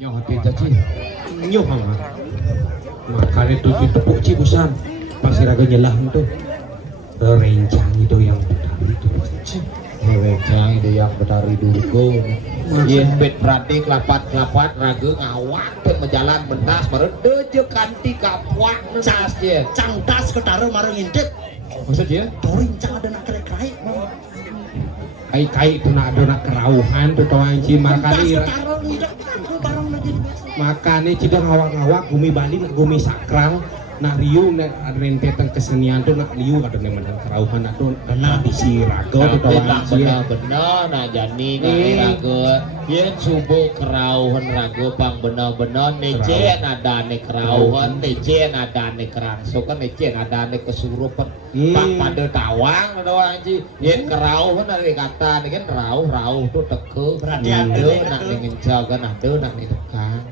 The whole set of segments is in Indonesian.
nyoh hati caci nyoh mah makanya tuh ditepuk cibusan pasti raga nyelah itu rencang itu yang betari itu rencang itu yang betari dulu iya bet berarti kelapat raga ngawak dan menjalan mentas merede je kanti kapuak nesas je cangtas ketara marang indet maksudnya dorincang ada nak kerek-kerek kai itu nak ada nak kerauhan tuh tau anci makanya makanya cidang ngawak-ngawak gumi Bali nak gumi sakral nak riu nak rentetan kesenian tuh nak riu ada nemenan kerauhan atau kena bisi raga tuh tau anci bener nah jani ngai raga yen subuh kerauhan raga pang bener-bener nece ada ne kerauhan nece ada ne kerangso kan nece ada ne kesurupan pang pada tawang ada anci yen kerauhan ada kata ne kan rauh tuh teke berarti ada nak ngencau kan ada nak tekan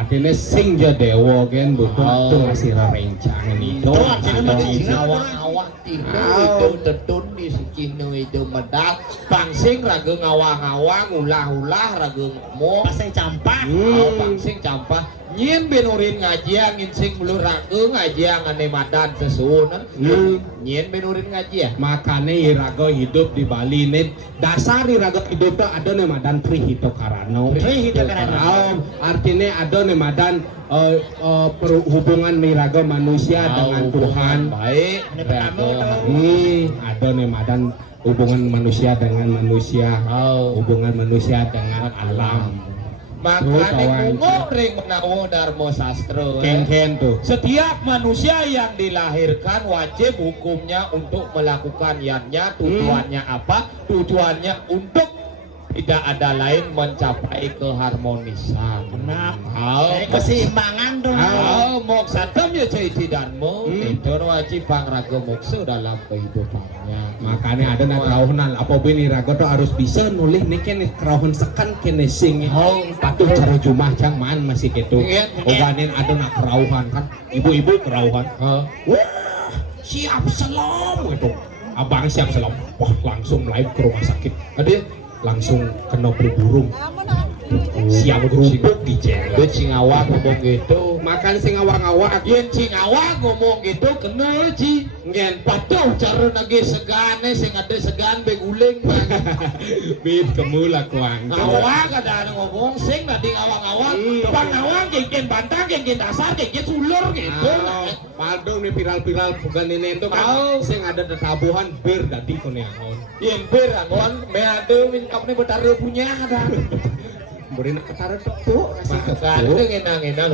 adene sing ja dewa kan butuh tuh masih rencang ini do ngawang-ngawang itu tetun di Cina itu medak pangsing raga ngawang-ngawang ulah-ulah raga ngomong pasang campah pangsing campah nyin benurin ngajian ngin sing mulu raga ngajian ane madan sesuun nyin benurin ngajian makane raga hidup di Bali nih dasar raga hidup tuh ada nih madan Trihito Karano artinya ada nih madan hubungan raga manusia dengan Tuhan baik ada nih madan hubungan manusia dengan manusia hubungan manusia dengan alam makanya ngomong menawo Darmo Sastro ken tuh setiap manusia yang dilahirkan wajib hukumnya untuk melakukan yannya tujuannya apa tujuannya untuk tidak ada lain mencapai keharmonisan keseimbangan dong mau satam ya cerita dan mau itu wajib raga mokso dalam kehidupannya makanya ada nak kerauhan apa bini raga tuh harus bisa nulis nih kene kerauhan sekan kene sing patuh cara jumah cang man masih gitu oganin ada nak kerauhan kan ibu-ibu kerauhan wah siap selam gitu abang siap selam wah langsung live ke rumah sakit tadi langsung kena burung siap gerubuk di jalan Cingawak ngomong gitu makan singawak-awak yen Cingawak ngomong gitu kena ci ngen patuh cara nage segane sing ada segan beguling bit kemula kuang awak ada ngomong sing tadi awang-awang bang geng bantang geng dasar geng sulur gitu Paldo nih viral-viral bukan ini itu kan sing ada tabuhan bir dadi kone angon yen bir angon me ade minkap nih betara punya ada beri nak ketara tepuk kasih kan ngenang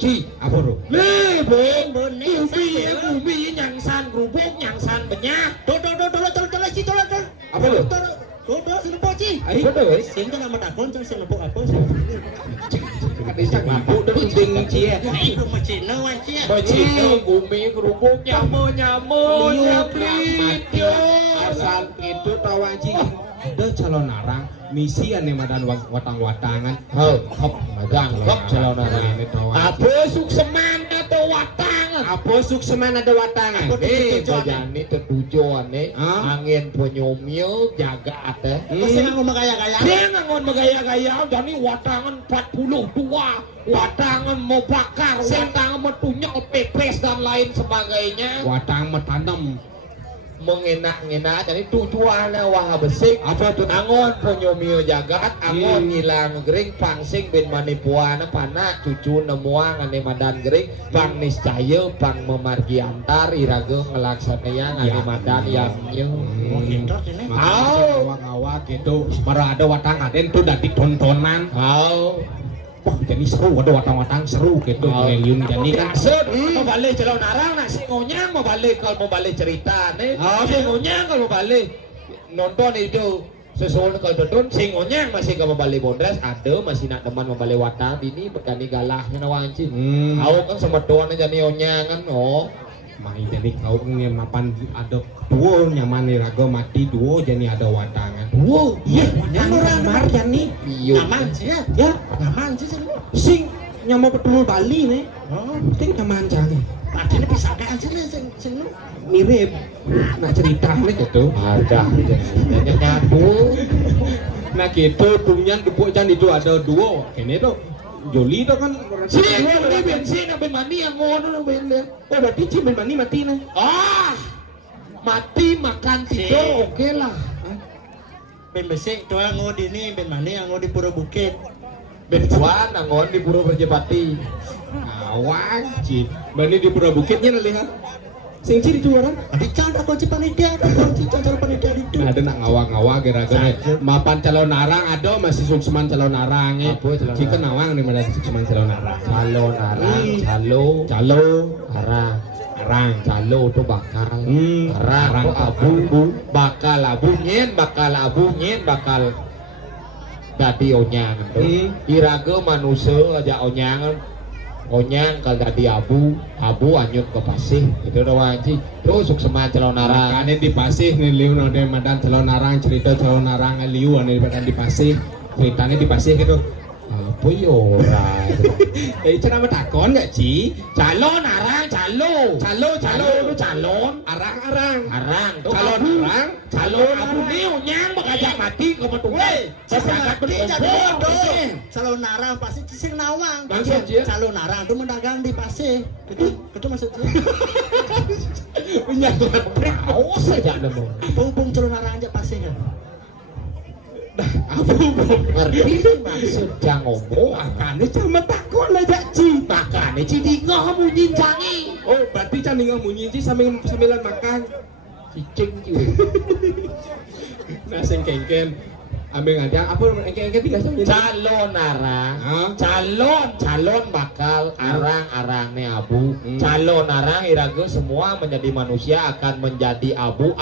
ci apa bro nih bumi nyangsan gerubuk nyangsan benyak tolong apa lo tolong sini poci ayo guys sing kan nama takon sing nepuk apa kadang mampu ding cie itu macina wacia bacina bumi gerubuk nyamo nyaplit asal itu tawaji ada calon narang misi ane madan watang-watangan hop magang hop calon narang apa sukseman atau watangan apa sukseman ada watangan bojani tujuan angin penyomil jaga ate pasti ngomong magaya-gaya dia ngangon magaya-gaya jadi watangan 42 watangan mau bakar watangan mau tunyok pepes dan lain sebagainya watang metanam mengenak-ngenak jadi tujuannya wah besik apa tuh angon penyomio jagat angon ngilang gering pangsing bin manipuana pana cucu nemuang ane madan gering pang niscaya pang memargi antar iraga ngelaksananya ane madan yang awak-awak gitu merada watang aden tuh dadi tontonan wah jadi seru ada watang-watang seru gitu ngeyun jadi kan mau balik jalan narang nasi ngonyang mau balik kalau mau balik cerita nih si ngonyang kalau mau balik nonton itu sesuatu kalau nonton si ngonyang masih gak mau balik bondres ada masih nak teman mau balik watang ini berkani galahnya nawancin aku kan sempat doang aja nih ngonyang kan main jadi kau mapan ada duo nyaman nih raga mati duo jadi ada watangan duo iya nyaman marjan nih nyaman sih ya nyaman sih sing nyamuk betul Bali nih sing nyaman jangan artinya bisa ada aja nih sing mirip nak cerita nih gitu ada nyatu nah gitu dunyan gebuk jan itu ada duo kene tuh Joli tuh kan Si ini bensin apa mani yang ngono ben. oh berarti Ci ben mani mati nah Ah. Mati makan tidur oke lah. Ben besik tuh ngodi ini ben mani ngodi Pura Bukit. Ben tuan ngon di Pura Berjepati. awang Ci bani di Pura Bukitnya lihat sing Ci itu orang Di canda kunci panitia, kunci canda panitia itu. ada nak ngawang-ngawang gara-gara mapan calon narang ada masih sukseman calon narang Apa calon Ci narang? nawang di mana sukseman calon narang Calon arang, calo, calo arang. narang Calo tuh bakal. Arang tuh abu, bakal abu nyen, bakal dadi onyang tuh. Iraga manusia aja onyang kalau dadi abu anyut ke pasih itu doang sih terus sukseman calon narang. Makanya di Pasih nih liu nade madan calon narang cerita calon narang liu ane madan di Pasih ceritanya di Pasih gitu apa yo ora itu nama takon nggak Ci Calon arang, calo itu calon arang tuh calon abu. arang Calon abu nih onyang bakal mati ke metuwe sesakat berkumpul. Calon narang pasti sing nawang. Maksud dia? Calon narang itu mendagang di pasir. Itu maksudnya. punya tuan Tahu saja demo. Pung calon narang aja pasir kan. apa Ngerti maksud jang ngomong. makanya sama takon aja Ci Makanya cidi kamu nyincangi. oh berarti can ninggal munyi Ci sambilan makan Cicing cuy. nah sing kengken ambil ngajak apa engke tiga sama Calon arang, Hah? calon bakal arang-arangnya abu. Hmm. Calon arang iraga semua menjadi manusia akan menjadi abu.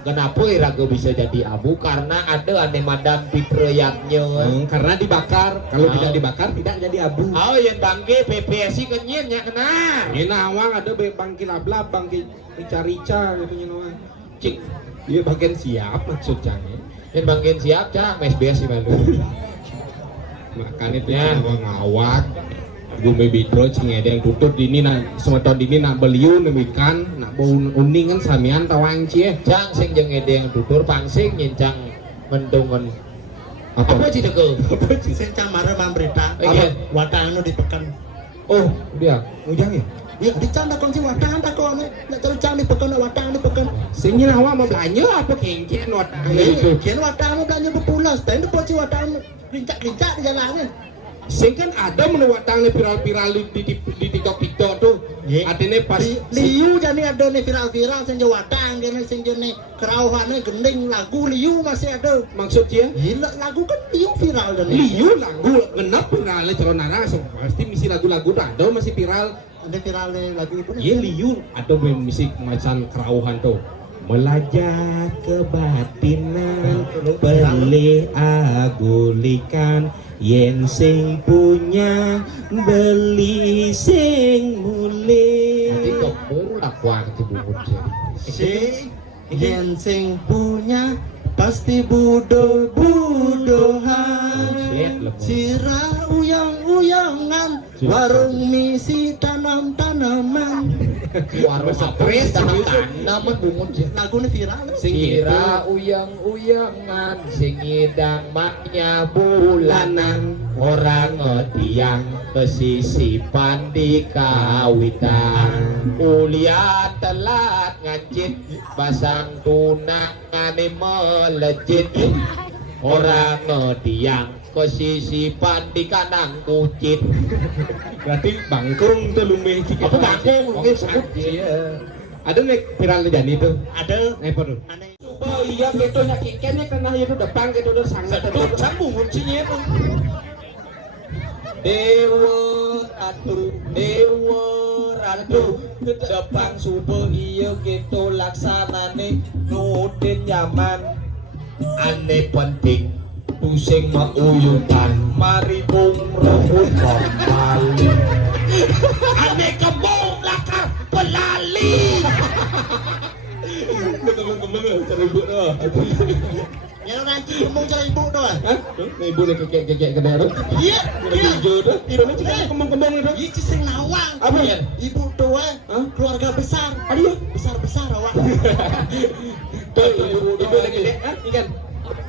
Kenapa iraga bisa jadi abu? Karena ada ane madam pitreyatnya. karena dibakar kalau Ah. tidak dibakar tidak jadi abu Oh yang bangke PPSI kenyen ya kena. ini nawang ada bangki lablab bangki rica-rica gitu nawang cik dia bagian siap maksudnya Yang bangkin siap cang, mes biasa malu. makan itu Ya. ngawak gume bidro cing ada yang tutut ini nak semeton ini nak beliau nemikan nak bau uning kan samian tawang cie Cang sing jeung ede yang tutur pangsing nyincang mendungan. Apa sih deke? apa sih Sing camara mambrita. Iya. Watangno dipekan. oh dia ujang ya Ya dicanda kunci watang tak kok nek terus cang dipekan watang dipekan. sing nawang mau belanja apa kengken watang itu Kian watang belanja bepulas, tapi kunci watang rincak-rincak di jalannya. sing kan ada menewatang viral-viral di TikTok tuh Iya. artinya pas Liu jani ada nih viral-viral sing watang gini sing jene kerauhannya gending lagu liu masih ada. maksudnya Gila lagu kan liu viral jani. liu lagu genap viralnya calon narang pasti misi lagu-lagu tuh ada masih viral Ada viralnya lagu itu. iya liu atau musik macam kerauhan tuh melajat kebatinan pelih agulikan yen sing punya beli sing mulih Nanti kemulak wang ti bubut jadi. Si yen sing punya pasti budohan sirah uyang-uyangan warung misi tanam-tanaman Warung apres tanam bungut sih. lagu ini viral sing Kira uyang-uyangan sing ngidang maknya bulanan orang ngetiang kesisipan di kawitan uliat telat ngancit pasang tunangan melejit orang ngetiang kesisipan di kanang kucit. berarti bangkung tuh lumeh Apa bangkung? mungkin sebut ada nih viral jadi tuh ada apa tuh aneh oh iya gitu nyakikannya karena itu depan gitu udah sangat tuh sambung kuncinya itu Dewa ratu depan subuh iya gitu laksanane nudin nyaman Ane penting pusing mauyutan mari bung rohut kembali ane kembung lakar pelali. kembang cari ibu doh yang ranci ngomong cara ibu doh hah ibu nih kekek ke daerah iya hijau doh ibu nih cuma kembang doh itu sing nawang apa ya ibu tua Hah? keluarga besar aduh besar awak tuh ibu lagi deh hah ikan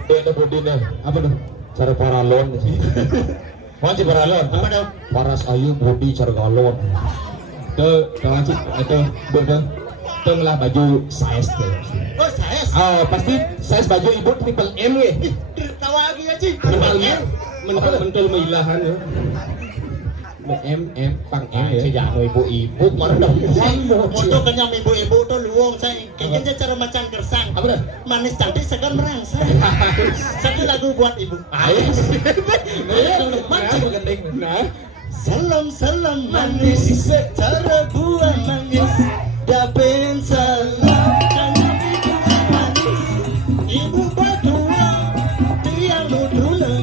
Dia ada budina. apa tuh cara paralon Wajib paralon. Apa dong? paras ayu bodi cara galon itu lah baju size tuh. Oh saya. Pasti size baju ibu triple M ya. Tawa lagi aja. Mentul meilahan ya. M pang M ya. Sejak ibu-ibu mana dah. Moto kenyang ibu-ibu tuh luang saya kayaknya cara macam gersang. Apa dah? Manis cantik segan merangsang. Satu lagu buat ibu. Ayo. Mancing gending. Nah, Salam manis, cara buah manis, dapin salam karena ibu manis. Ibu berdua, tiang muduna,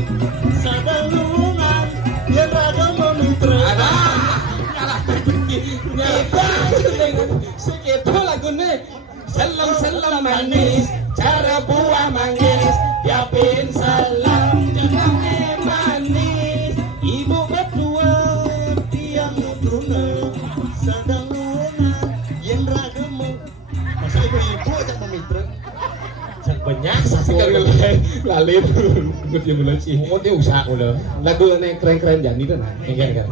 sadang lungan, yang ragam memitra. segitu lagunya. Salam manis, cara buah manis, diapin salam jangan manis. Ibu berdua, Tiang muduna, sadang lungan, yang ragam masa ibu-ibu aja memitra. Banyak sekali lalim ikut dia bulan sih. Mau dia usaha udah. Lagu yang keren-keren jadi kan? Enggan kan?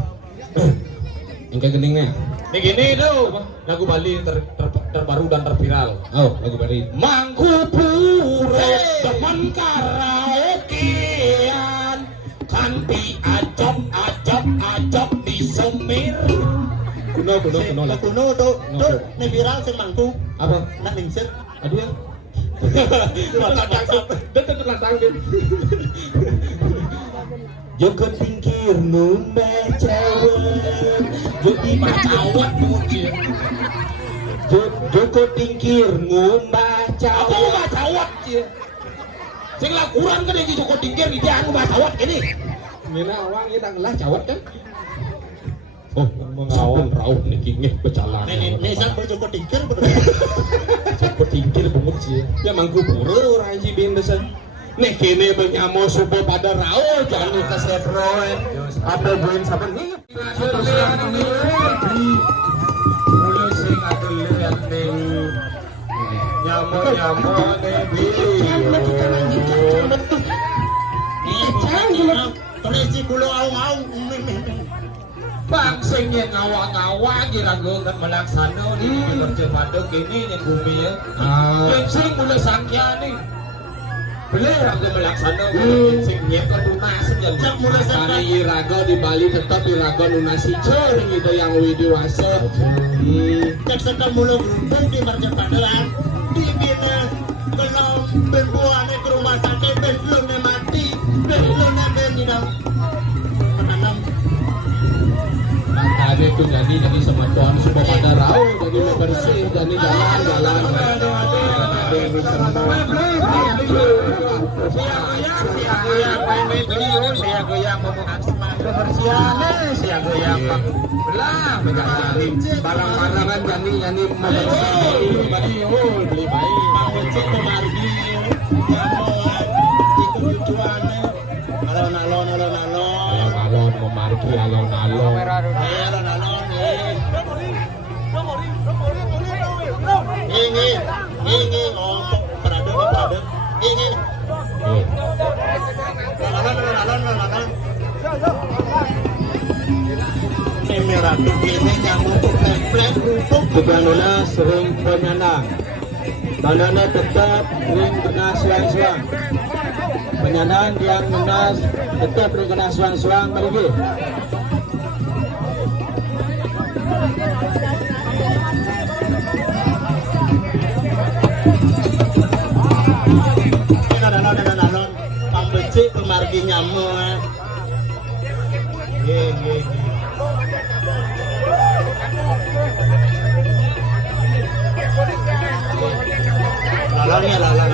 Enggan geningnya. Ini gini tuh lagu Bali terbaru dan terviral. Oh, lagu Bali. Mangkupure teman karaokean kanti ajab di semir. Kuno lah. Kuno tuh nih viral sing mangku, Apa? nak ningsir. Aduh ya. Terlatang. Joko tingkir numba cawat, jadi Macawat mungkin. Joko tingkir ngumba Apa cawat. lu macawat sih? Sing lakuran kan yang Joko Tingkir di dia anu macawat ini. Mina awang kita ngelah cawat kan? Oh, mengawal rauh nih kingnya berjalan. Nih sang Joko tingkir betul. Joko tingkir banget sih. Ya mangku pura orang si bin desa. Nih kini bernyamo supo pada rauh jangan lupa setro. Apa buin saben nih? Mulu sing aku lihat ning nyamo nebi. Terisi kulo aung-aung. Bang sing yen ngawa-ngawa girago kan melaksana di percepatan kini yang bumi ya. Yang sing mulai sangkiane. Beli rago melaksana sing nyet kan lunas Jak mulai Karena sampai Irago di Bali tetap Irago lunasi cering itu yang widiwasa. jak sedang mulu beruntung di percepatan di bina kalau berbuahnya ke rumah sakit belumnya mati belumnya tidak menanam. Tadi itu jadi sama Tuhan semua pada rauh jadi bersih jadi jalan. Ada yang barang-barangan jadi beli baik. Alon memarki alon-alon. Ini ngomong perada ini lalan merah ini nyamuk plek Tuganuna sering penyandang. Bandana tetap sering kena suang-suang. Penyandang yang menas tetap sering kena suang-suang lagi. alon pambecik pemargi nyamuk. Lalan.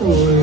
Thank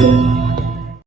you.